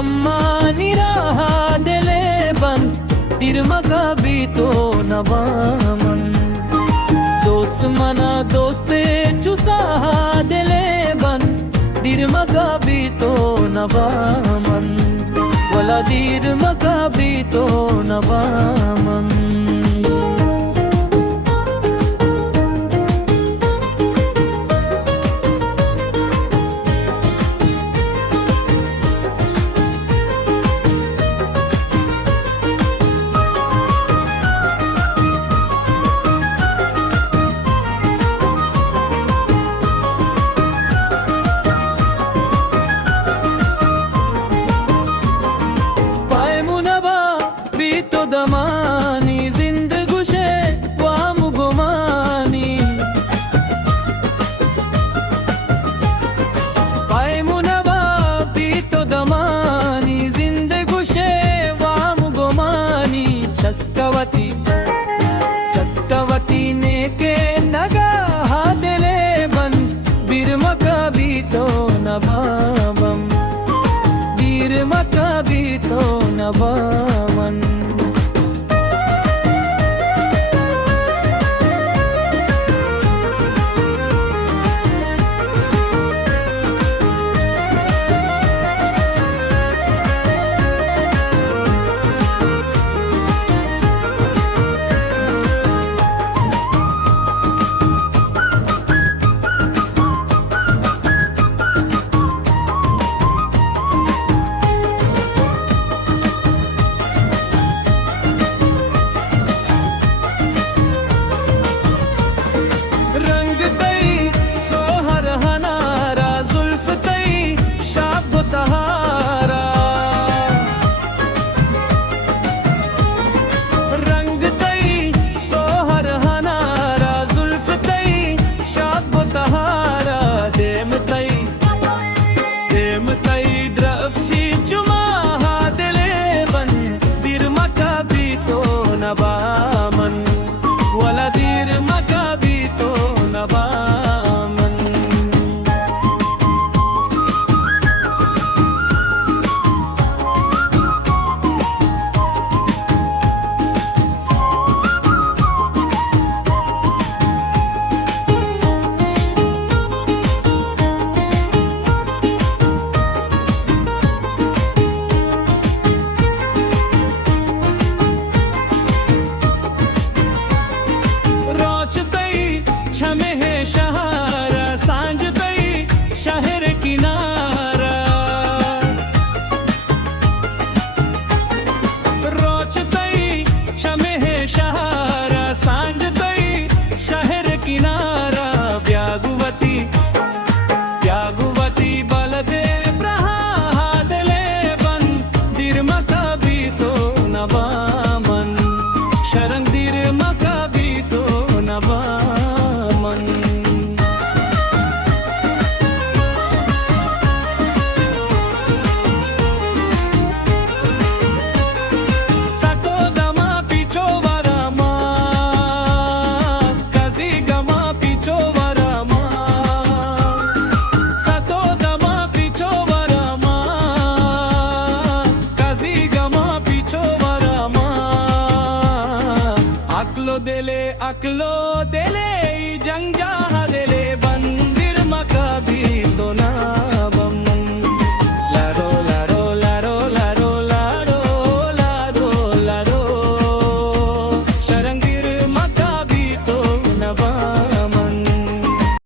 यम्मानी राहा दिले बन तिरमका भी तो नवामन दोस्त मना दोस्ते चुसाहा दिले बन तिरमका भी तो नवामन वला तिरमका भी तो नवामन तो दमानी जिंदगुशे वाम गुमानी पाए मुनवा भी तो दमानी जिंदगुशे वाम गुमानी चस्कवती चस्कवती ने के नगा दिले बन बिरमका भी तो नवामम बिरमका भी तो नवामन नवामन वला तिरमका भी तो नवामन शहर किनारा रोचतई छमे है शहारा सांझतई शहर किनारा ब्यागुवती ब्यागुवती बलदे प्रहा दिले बन तिरमका भी तो नवामन शरंग तिरमका भी तो नवामन अकलो देले जंग जहा दिले